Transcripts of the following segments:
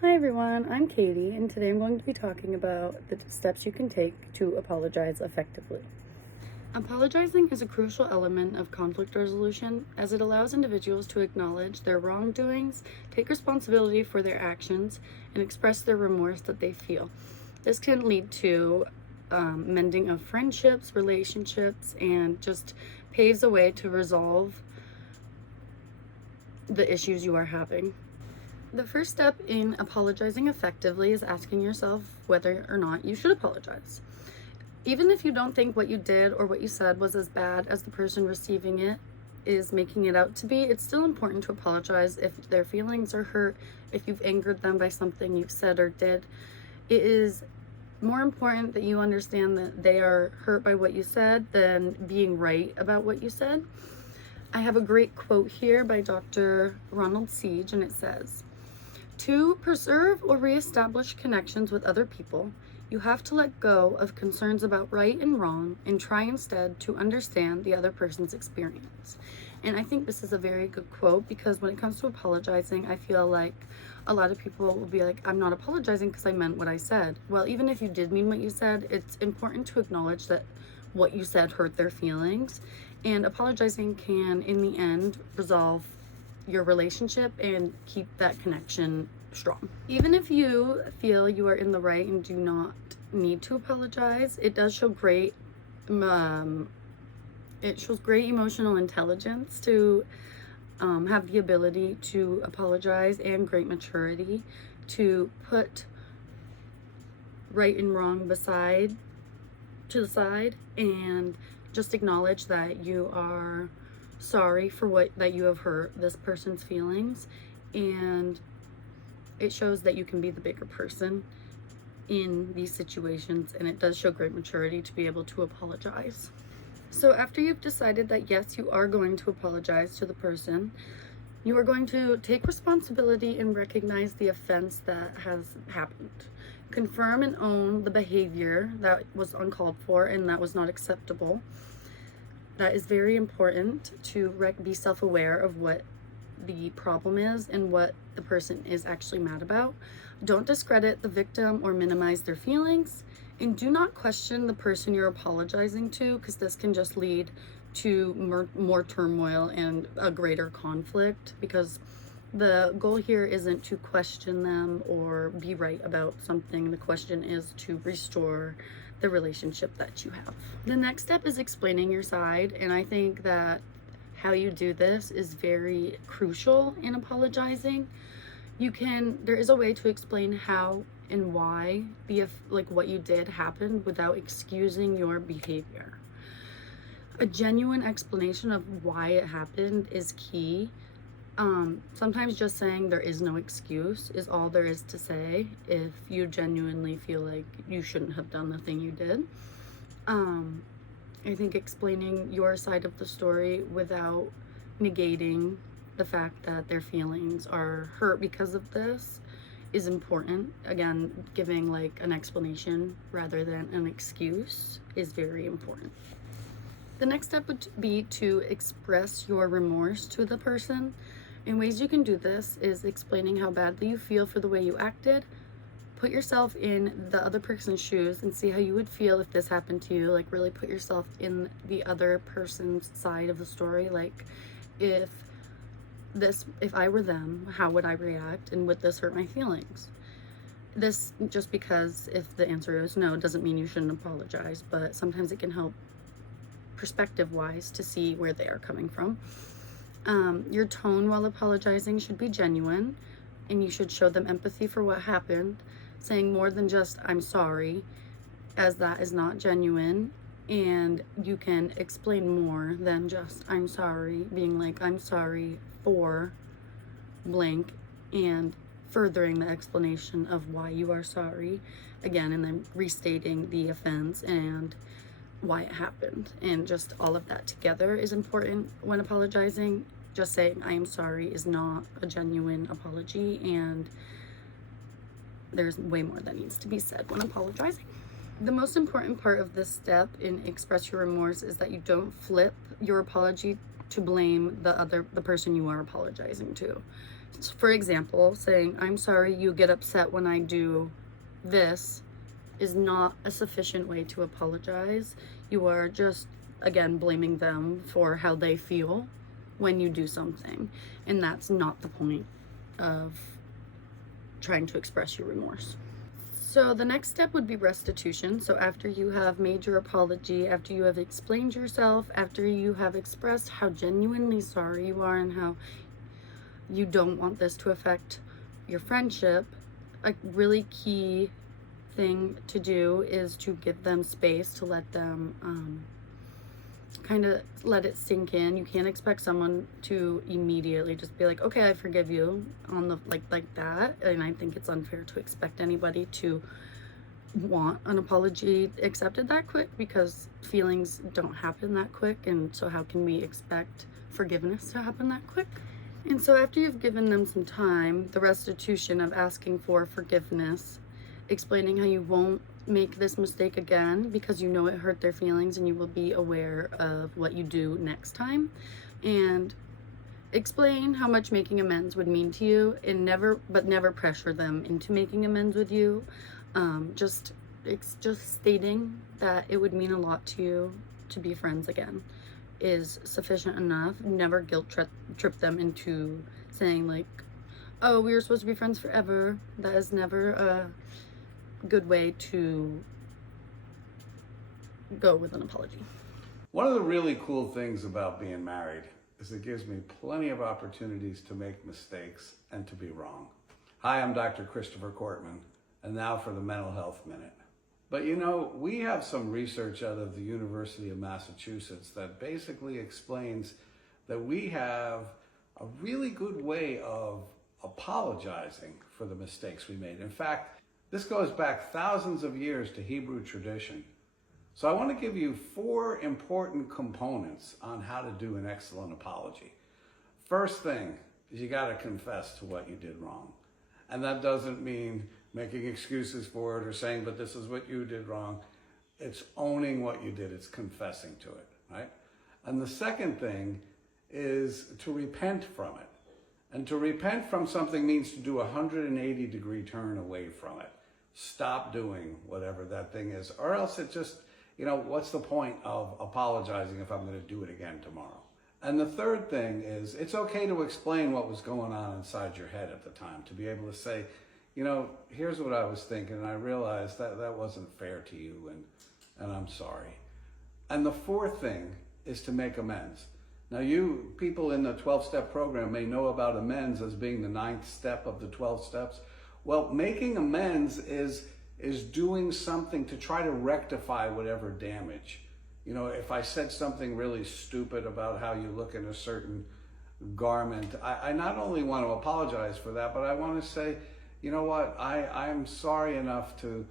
Hi everyone, I'm Katie, and today I'm going to be talking about the steps you can take to apologize effectively. Apologizing is a crucial element of conflict resolution as it allows individuals to acknowledge their wrongdoings, take responsibility for their actions, and express their remorse that they feel. This can lead to mending of friendships, relationships, and just paves a way to resolve the issues you are having. The first step in apologizing effectively is asking yourself whether or not you should apologize. Even if you don't think what you did or what you said was as bad as the person receiving it is making it out to be, it's still important to apologize if their feelings are hurt, if you've angered them by something you said or did. It is more important that you understand that they are hurt by what you said than being right about what you said. I have a great quote here by Dr. Ronald Siege, and it says, "To preserve or reestablish connections with other people, you have to let go of concerns about right and wrong and try instead to understand the other person's experience." And I think this is a very good quote because when it comes to apologizing, I feel like a lot of people will be like, I'm not apologizing because I meant what I said. Well, even if you did mean what you said, it's important to acknowledge that what you said hurt their feelings. And apologizing can, in the end, resolve your relationship and keep that connection strong. Even if you feel you are in the right and do not need to apologize, it does show great emotional intelligence to have the ability to apologize and great maturity to put right and wrong to the side and just acknowledge that you are sorry for that you have hurt this person's feelings, and it shows that you can be the bigger person in these situations, and it does show great maturity to be able to apologize. So after you've decided that yes, you are going to apologize to the person, you are going to take responsibility and recognize the offense that has happened. Confirm and own the behavior that was uncalled for and that was not acceptable. That is very important to be self-aware of what the problem is and what the person is actually mad about. Don't discredit the victim or minimize their feelings, and do not question the person you're apologizing to, because this can just lead to more turmoil and a greater conflict, because the goal here isn't to question them or be right about something. The question is to restore the relationship that you have. The next step is explaining your side, and I think that how you do this is very crucial in apologizing. There is a way to explain how and why what you did happened without excusing your behavior. A genuine explanation of why it happened is key. Sometimes just saying there is no excuse is all there is to say if you genuinely feel like you shouldn't have done the thing you did. I think explaining your side of the story without negating the fact that their feelings are hurt because of this is important. Again, giving like an explanation rather than an excuse is very important. The next step would be to express your remorse to the person. And ways you can do this is explaining how badly you feel for the way you acted. Put yourself in the other person's shoes and see how you would feel if this happened to you. Like, really put yourself in the other person's side of the story. Like, if I were them, how would I react, and would this hurt my feelings? This, just because if the answer is no, doesn't mean you shouldn't apologize, but sometimes it can help perspective wise to see where they are coming from. Your tone while apologizing should be genuine, and you should show them empathy for what happened, saying more than just "I'm sorry," as that is not genuine. And you can explain more than just "I'm sorry," being like "I'm sorry for blank," and furthering the explanation of why you are sorry again, and then restating the offense and why it happened. And just all of that together is important when apologizing. Just saying "I am sorry" is not a genuine apology, and there's way more that needs to be said when apologizing. The most important part of this step in express your remorse is that you don't flip your apology to blame the person you are apologizing to. For example, saying, I'm sorry you get upset when I do this is not a sufficient way to apologize. You are just, again, blaming them for how they feel when you do something. And that's not the point of trying to express your remorse. So the next step would be restitution. So after you have made your apology, after you have explained yourself, after you have expressed how genuinely sorry you are and how you don't want this to affect your friendship, a really key thing to do is to give them space, to let them kind of let it sink in. You can't expect someone to immediately just be like, okay, I forgive you on the like that. And I think it's unfair to expect anybody to want an apology accepted that quick, because feelings don't happen that quick. And so how can we expect forgiveness to happen that quick? And so after you've given them some time, the restitution of asking for forgiveness, explaining how you won't make this mistake again because you know it hurt their feelings and you will be aware of what you do next time, and explain how much making amends would mean to you, and never pressure them into making amends with you. It's just stating that it would mean a lot to you to be friends again is sufficient enough. Never guilt trip them into saying like, oh, we were supposed to be friends forever. That is never a good way to go with an apology. One of the really cool things about being married is it gives me plenty of opportunities to make mistakes and to be wrong. Hi, I'm Dr. Christopher Cortman, and now for the Mental Health Minute. But you know, we have some research out of the University of Massachusetts that basically explains that we have a really good way of apologizing for the mistakes we made. In fact, this goes back thousands of years to Hebrew tradition. So I want to give you 4 important components on how to do an excellent apology. First thing is you got to confess to what you did wrong. And that doesn't mean making excuses for it or saying, but this is what you did wrong. It's owning what you did. It's confessing to it, right? And the second thing is to repent from it. And to repent from something means to do a 180-degree turn away from it. Stop doing whatever that thing is, or else it just, what's the point of apologizing if I'm going to do it again tomorrow? And the third thing is, it's okay to explain what was going on inside your head at the time, to be able to say, here's what I was thinking, and I realized that that wasn't fair to you, and I'm sorry. And the fourth thing is to make amends. Now, you people in the 12-step program may know about amends as being the 9th step of the 12 steps. Well, making amends is doing something to try to rectify whatever damage. If I said something really stupid about how you look in a certain garment, I not only want to apologize for that, but I want to say, you know what, I'm sorry enough to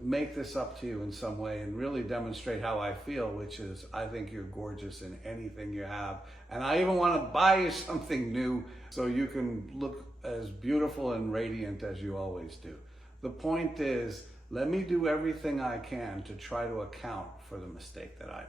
make this up to you in some way and really demonstrate how I feel, which is I think you're gorgeous in anything you have. And I even want to buy you something new so you can look as beautiful and radiant as you always do. The point is, let me do everything I can to try to account for the mistake that I made.